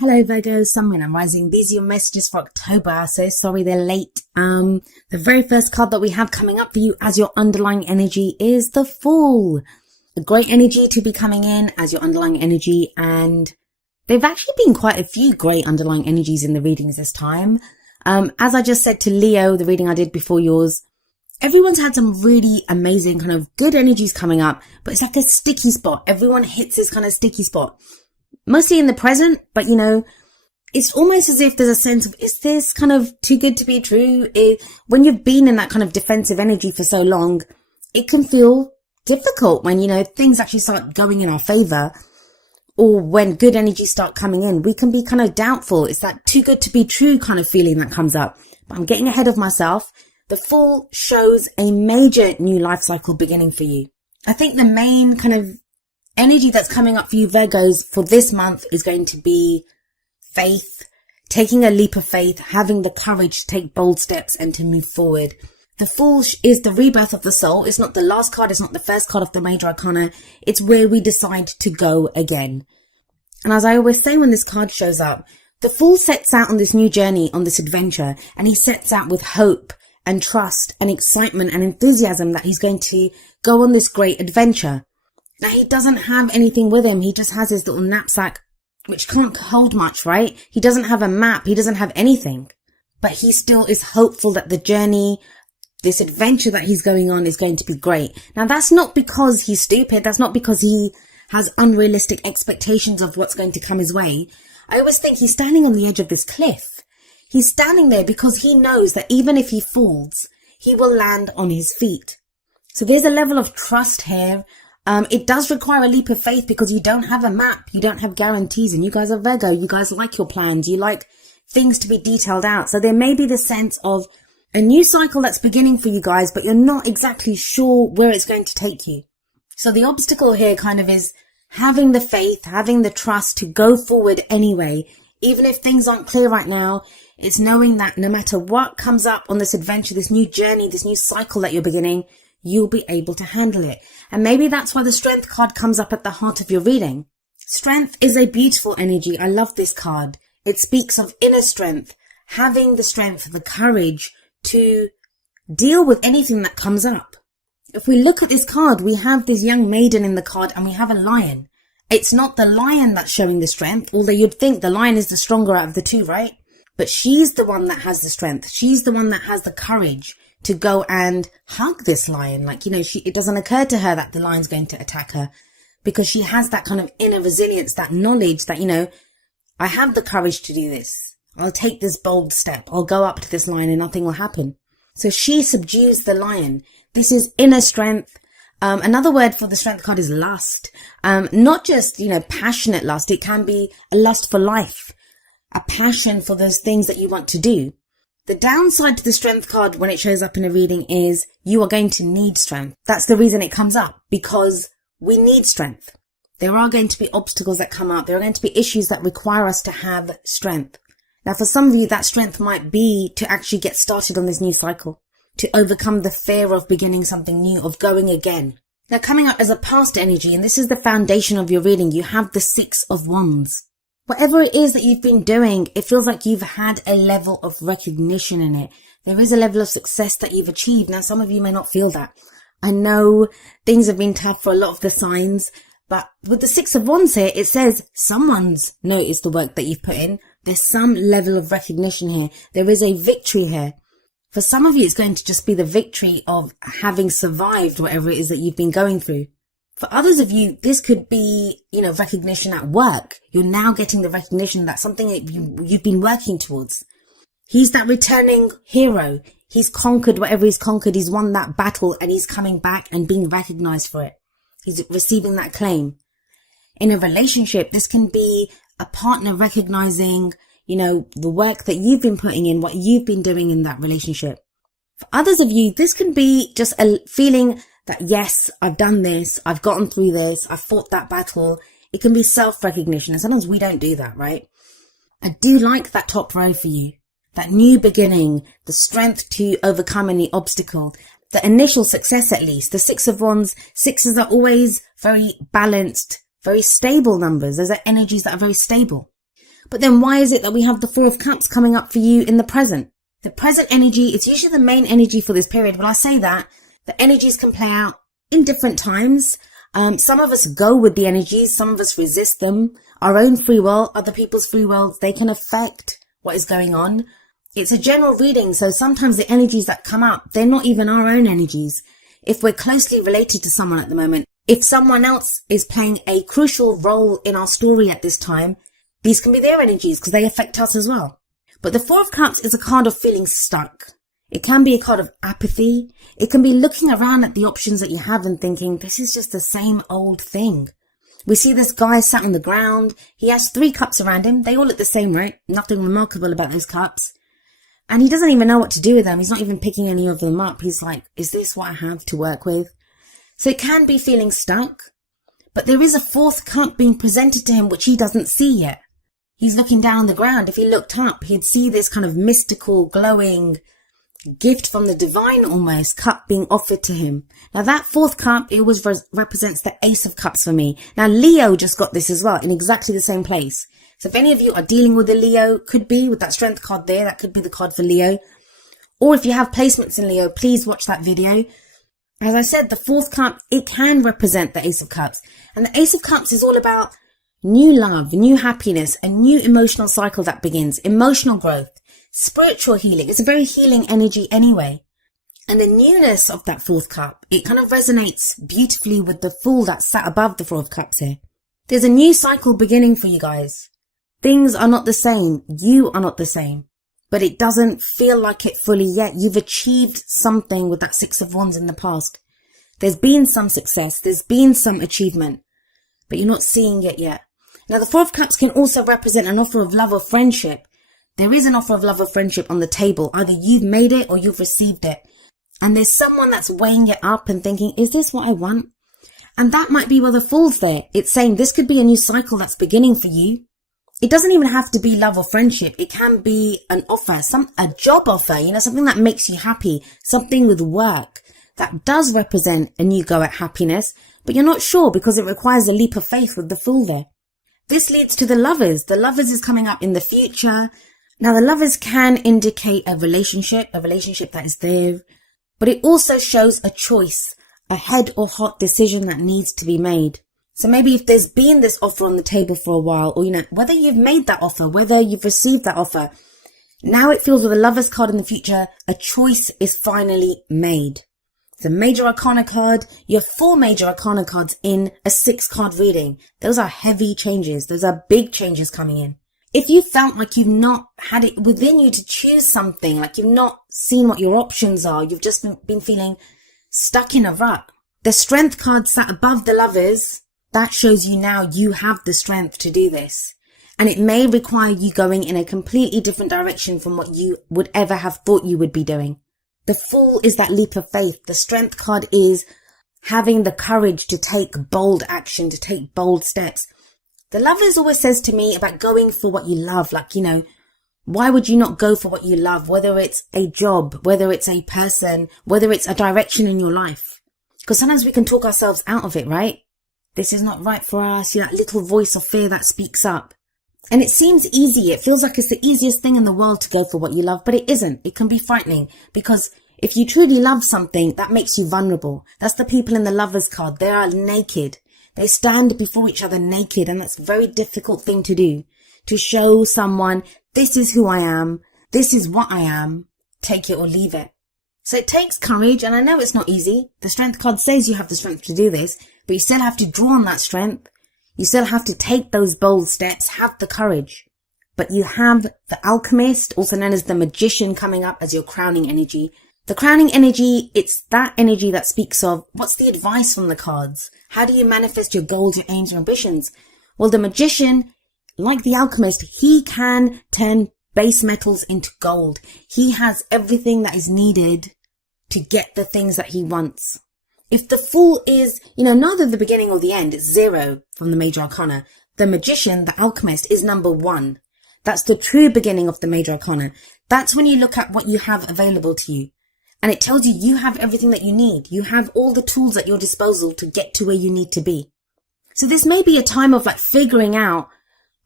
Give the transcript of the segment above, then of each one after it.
Hello Virgo, Sun, Moon and Rising. These are your messages for October. So sorry they're late. The very first card that we have coming up for you as your underlying energy is the Fool. A great energy to be coming in as your underlying energy, and there've actually been quite a few great underlying energies in the readings this time. As I just said to Leo, the reading I did before yours, everyone's had some really amazing kind of good energies coming up, but it's like a sticky spot. Everyone hits this kind of sticky spot. Mostly in the present, but you know, it's almost as if there's a sense of, is this kind of too good to be true? When you've been in that kind of defensive energy for so long, it can feel difficult when, you know, things actually start going in our favor, or when good energies start coming in, we can be kind of doubtful. It's that too good to be true kind of feeling that comes up. But I'm getting ahead of myself. The Fool shows a major new life cycle beginning for you. I think the main kind of energy that's coming up for you Virgos for this month is going to be faith, taking a leap of faith, having the courage to take bold steps and to move forward. The Fool is the rebirth of the soul. It's not the last card. It's not the first card of the major arcana. It's where we decide to go again. And as I always say when this card shows up, the Fool sets out on this new journey, on this adventure, and he sets out with hope and trust and excitement and enthusiasm that he's going to go on this great adventure. Now, he doesn't have anything with him. He just has his little knapsack, which can't hold much, right? He doesn't have a map. He doesn't have anything. But he still is hopeful that the journey, this adventure that he's going on, is going to be great. Now, that's not because he's stupid. That's not because he has unrealistic expectations of what's going to come his way. I always think he's standing on the edge of this cliff. He's standing there because he knows that even if he falls, he will land on his feet. So there's a level of trust here. It does require a leap of faith because you don't have a map, you don't have guarantees, and you guys are Virgo, you guys like your plans, you like things to be detailed out. So there may be the sense of a new cycle that's beginning for you guys, but you're not exactly sure where it's going to take you. So the obstacle here kind of is having the faith, having the trust to go forward anyway. Even if things aren't clear right now, it's knowing that no matter what comes up on this adventure, this new journey, this new cycle that you're beginning, you'll be able to handle it. And maybe that's why the Strength card comes up at the heart of your reading. Strength is a beautiful energy. I love this card. It speaks of inner strength, having the strength, the courage to deal with anything that comes up. If we look at this card, we have this young maiden in the card and we have a lion. It's not the lion that's showing the strength, although you'd think the lion is the stronger out of the two, right? But she's the one that has the strength. She's the one that has the courage to go and hug this lion. Like, you know, it doesn't occur to her that the lion's going to attack her because she has that kind of inner resilience, that knowledge that, you know, I have the courage to do this. I'll take this bold step. I'll go up to this lion and nothing will happen. So she subdues the lion. This is inner strength. Another word for the Strength card is lust. Not just, you know, passionate lust. It can be a lust for life, a passion for those things that you want to do. The downside to the Strength card when it shows up in a reading is you are going to need strength. That's the reason it comes up, because we need strength. There are going to be obstacles that come up. There are going to be issues that require us to have strength. Now, for some of you, that strength might be to actually get started on this new cycle, to overcome the fear of beginning something new, of going again. Now, coming up as a past energy, and this is the foundation of your reading, you have the Six of Wands. Whatever it is that you've been doing, it feels like you've had a level of recognition in it. There is a level of success that you've achieved. Now, some of you may not feel that. I know things have been tough for a lot of the signs, but with the Six of Wands here, it says someone's noticed the work that you've put in. There's some level of recognition here. There is a victory here. For some of you, it's going to just be the victory of having survived whatever it is that you've been going through. For others of you, this could be, you know, recognition at work. You're now getting the recognition that something that you've been working towards. He's that returning hero. He's conquered whatever he's conquered. He's won that battle and he's coming back and being recognized for it. He's receiving that claim. In a relationship, this can be a partner recognizing, you know, the work that you've been putting in, what you've been doing in that relationship. For others of you, this can be just a feeling that, yes, I've done this, I've gotten through this, I've fought that battle. It can be self-recognition, and sometimes we don't do that, right? I do like that top row for you. That new beginning, the strength to overcome any obstacle, the initial success at least. The Six of Wands, sixes are always very balanced, very stable numbers. Those are energies that are very stable. But then why is it that we have the Four of Cups coming up for you in the present? The present energy, it's usually the main energy for this period. When I say that, the energies can play out in different times. Some of us go with the energies, some of us resist them. Our own free will, other people's free will, they can affect what is going on. It's a general reading, so sometimes the energies that come up, they're not even our own energies. If we're closely related to someone at the moment, if someone else is playing a crucial role in our story at this time, these can be their energies because they affect us as well. But the Four of Cups is a card of feeling stuck. It can be a card of apathy. It can be looking around at the options that you have and thinking, this is just the same old thing. We see this guy sat on the ground. He has 3 cups around him. They all look the same, right? Nothing remarkable about those cups. And he doesn't even know what to do with them. He's not even picking any of them up. He's like, is this what I have to work with? So it can be feeling stuck. But there is a 4th cup being presented to him which he doesn't see yet. He's looking down on the ground. If he looked up, he'd see this kind of mystical, glowing gift from the divine almost cup being offered to him. Now that 4th cup, it always represents the Ace of Cups for me. Now Leo just got this as well in exactly the same place. So if any of you are dealing with a Leo, could be with that Strength card there, that could be the card for Leo. Or if you have placements in Leo, please watch that video. As I said, the 4th cup, it can represent the Ace of Cups. And the Ace of Cups is all about new love, new happiness, a new emotional cycle that begins, emotional growth, spiritual healing. It's a very healing energy anyway. And the newness of that 4th cup, it kind of resonates beautifully with the Fool that sat above the 4 of Cups here. There's a new cycle beginning for you guys. Things are not the same. You are not the same. But it doesn't feel like it fully yet. You've achieved something with that 6 of Wands in the past. There's been some success. There's been some achievement. But you're not seeing it yet. Now, the 4 of Cups can also represent an offer of love or friendship. There is an offer of love or friendship on the table. Either you've made it or you've received it. And there's someone that's weighing it up and thinking, is this what I want? And that might be where the Fool's there. It's saying this could be a new cycle that's beginning for you. It doesn't even have to be love or friendship. It can be an offer, a job offer, something that makes you happy, something with work that does represent a new go at happiness, but you're not sure because it requires a leap of faith with the Fool there. This leads to the Lovers. The Lovers is coming up in the future. Now, the Lovers can indicate a relationship that is there, but it also shows a choice, a head or heart decision that needs to be made. So maybe if there's been this offer on the table for a while, or, whether you've made that offer, whether you've received that offer, now it feels with the Lovers card in the future, a choice is finally made. It's a Major Arcana card. You have 4 Major Arcana cards in a 6-card reading. Those are heavy changes. Those are big changes coming in. If you felt like you've not had it within you to choose something, like you've not seen what your options are, you've just been feeling stuck in a rut. The Strength card sat above the Lovers. That shows you now you have the strength to do this. And it may require you going in a completely different direction from what you would ever have thought you would be doing. The Fool is that leap of faith. The Strength card is having the courage to take bold action, to take bold steps. The Lovers always says to me about going for what you love. Like, why would you not go for what you love? Whether it's a job, whether it's a person, whether it's a direction in your life. Because sometimes we can talk ourselves out of it, right? This is not right for us. That little voice of fear that speaks up. And it seems easy. It feels like it's the easiest thing in the world to go for what you love, but it isn't. It can be frightening because if you truly love something, that makes you vulnerable. That's the people in the Lovers card. They are naked. They stand before each other naked, and that's a very difficult thing to do. To show someone, this is who I am. This is what I am. Take it or leave it. So it takes courage, and I know it's not easy. The Strength card says you have the strength to do this, but you still have to draw on that strength. You still have to take those bold steps, have the courage. But you have the Alchemist, also known as the Magician, coming up as your crowning energy. The crowning energy, it's that energy that speaks of what's the advice from the cards? How do you manifest your goals, your aims, your ambitions? Well, the Magician, like the Alchemist, he can turn base metals into gold. He has everything that is needed to get the things that he wants. If the Fool is, neither the beginning or the end, it's 0 from the Major Arcana. The Magician, the Alchemist, is number 1. That's the true beginning of the Major Arcana. That's when you look at what you have available to you. And it tells you you have everything that you need. You have all the tools at your disposal to get to where you need to be. So this may be a time of figuring out,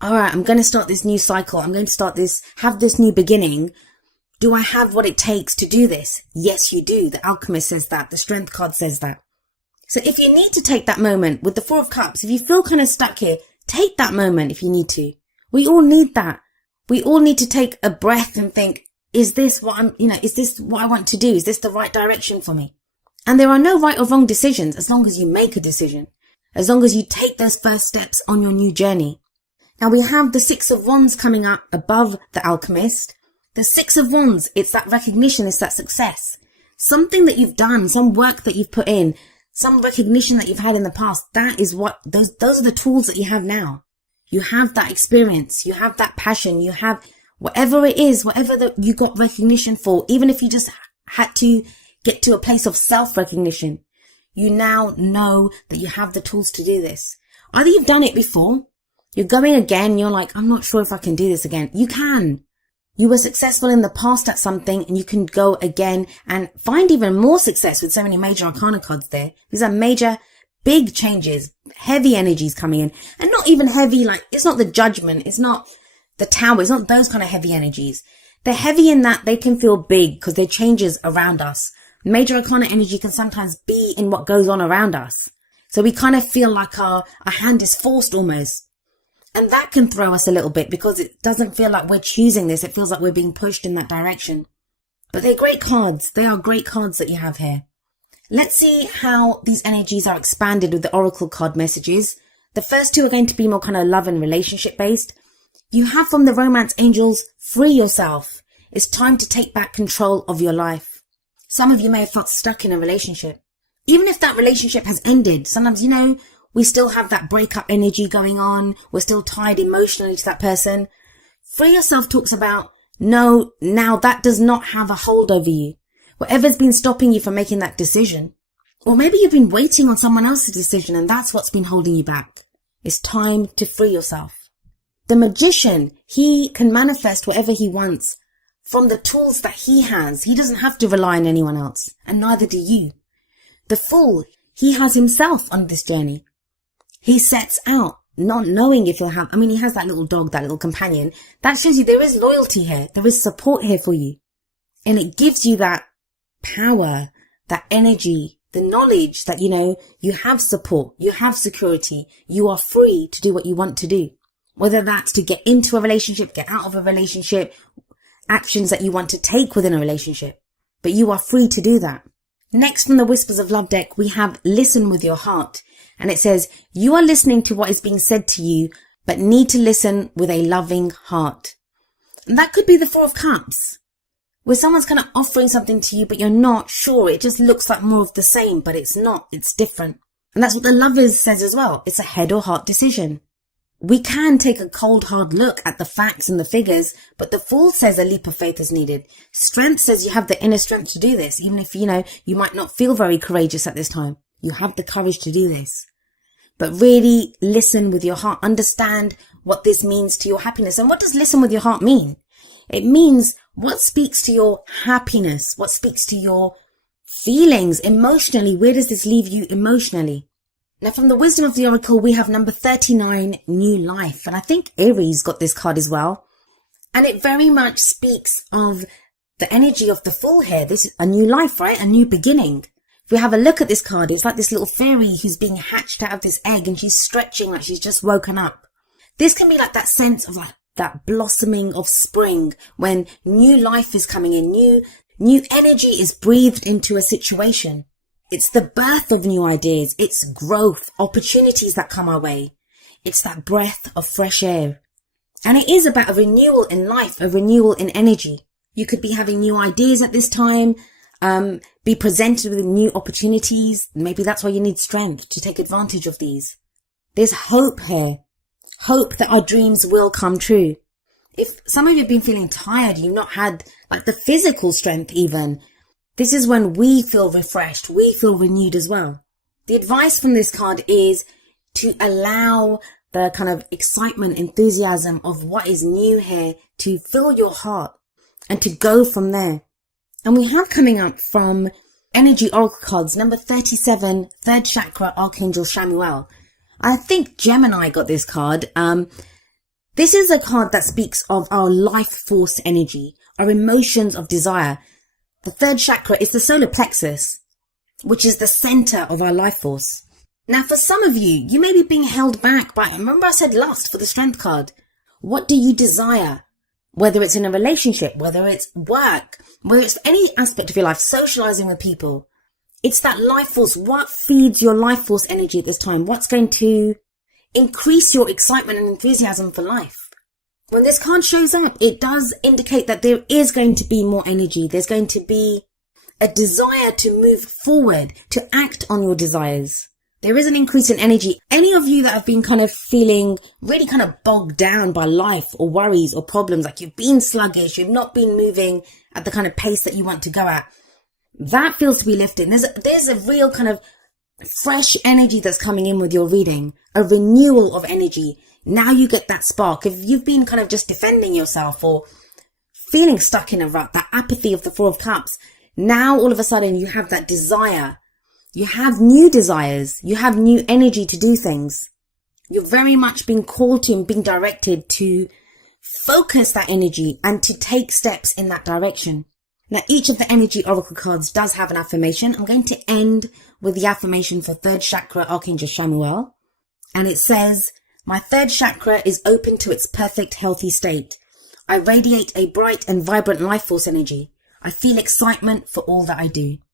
all right, I'm going to start this new cycle. I'm going to have this new beginning. Do I have what it takes to do this? Yes, you do. The Alchemist says that. The Strength card says that. So if you need to take that moment with the Four of Cups, if you feel kind of stuck here, take that moment if you need to. We all need that. We all need to take a breath and think, is this what I want to do? Is this the right direction for me? And there are no right or wrong decisions as long as you make a decision, as long as you take those first steps on your new journey. Now we have the Six of Wands coming up above the Alchemist. The Six of Wands, it's that recognition, it's that success. Something that you've done, some work that you've put in, some recognition that you've had in the past. That is what, those are the tools that you have now. You have that experience, you have that passion, you have whatever it is, whatever that you got recognition for, even if you just had to get to a place of self-recognition. You now know that you have the tools to do this. Either you've done it before, you're going again, you're like, I'm not sure if I can do this again. You can. You were successful in the past at something and you can go again and find even more success with so many major arcana cards there. These are major, big changes, heavy energies coming in, and not even heavy, like it's not the Judgment, it's not the Tower, it's not those kind of heavy energies. They're heavy in that they can feel big because they're changes around us. Major arcana energy can sometimes be in what goes on around us. So we kind of feel like our hand is forced almost. And that can throw us a little bit because it doesn't feel like we're choosing this. It feels like we're being pushed in that direction. But they're great cards. They are great cards that you have here. Let's see how these energies are expanded with the Oracle card messages. The first two are going to be more kind of love and relationship based. You have from the Romance Angels, free yourself. It's time to take back control of your life. Some of you may have felt stuck in a relationship. Even if that relationship has ended, sometimes, we still have that breakup energy going on. We're still tied emotionally to that person. Free yourself talks about, no, now that does not have a hold over you. Whatever's been stopping you from making that decision. Or maybe you've been waiting on someone else's decision and that's what's been holding you back. It's time to free yourself. The Magician, he can manifest whatever he wants from the tools that he has. He doesn't have to rely on anyone else, and neither do you. The Fool, he has himself on this journey. He sets out not knowing if he'll have, he has that little dog, that little companion. That shows you there is loyalty here. There is support here for you. And it gives you that power, that energy, the knowledge that, you have support, you have security, you are free to do what you want to do. Whether that's to get into a relationship, get out of a relationship, actions that you want to take within a relationship. But you are free to do that. Next from the Whispers of Love deck, we have Listen with Your Heart. And it says, you are listening to what is being said to you, but need to listen with a loving heart. And that could be the Four of Cups, where someone's kind of offering something to you, but you're not sure. It just looks like more of the same, but it's not. It's different. And that's what the Lovers says as well. It's a head or heart decision. We can take a cold, hard look at the facts and the figures, but the Fool says a leap of faith is needed. Strength says you have the inner strength to do this, even if, you might not feel very courageous at this time. You have the courage to do this. But really listen with your heart. Understand what this means to your happiness. And what does listen with your heart mean? It means what speaks to your happiness, what speaks to your feelings emotionally. Where does this leave you emotionally? Now, from the Wisdom of the Oracle, we have number 39, New Life. And I think Aries got this card as well. And it very much speaks of the energy of the Fool here. This is a new life, right? A new beginning. If we have a look at this card, it's like this little fairy who's being hatched out of this egg and she's stretching like she's just woken up. This can be like that sense of like that blossoming of spring when new life is coming in, new energy is breathed into a situation. It's the birth of new ideas. It's growth, opportunities that come our way. It's that breath of fresh air. And it is about a renewal in life, a renewal in energy. You could be having new ideas at this time, be presented with new opportunities. Maybe that's why you need strength to take advantage of these. There's hope here. Hope that our dreams will come true. If some of you have been feeling tired, you've not had like the physical strength even, this is when we feel refreshed. We feel renewed as well. The advice from this card is to allow the kind of excitement, enthusiasm of what is new here to fill your heart and to go from there. And we have coming up from Energy Oracle cards, number 37, third chakra, Archangel Shamuel. I think Gemini got this card. This is a card that speaks of our life force energy, our emotions of desire. The third chakra is the solar plexus, which is the center of our life force. Now, for some of you, you may be being held back by, remember I said lust for the strength card. What do you desire? Whether it's in a relationship, whether it's work, whether it's any aspect of your life, socializing with people. It's that life force. What feeds your life force energy at this time? What's going to increase your excitement and enthusiasm for life? When this card shows up, it does indicate that there is going to be more energy. There's going to be a desire to move forward, to act on your desires. There is an increase in energy. Any of you that have been kind of feeling really kind of bogged down by life or worries or problems, like you've been sluggish, you've not been moving at the kind of pace that you want to go at, that feels to be lifted. There's a real kind of fresh energy that's coming in with your reading, a renewal of energy. Now you get that spark. If you've been kind of just defending yourself or feeling stuck in a rut, that apathy of the Four of Cups, now all of a sudden you have that desire. You have new desires. You have new energy to do things. You're very much being called to and being directed to focus that energy and to take steps in that direction. Now, each of the energy oracle cards does have an affirmation. I'm going to end with the affirmation for third chakra, Archangel Chamuel. And it says, my third chakra is open to its perfect, healthy state. I radiate a bright and vibrant life force energy. I feel excitement for all that I do.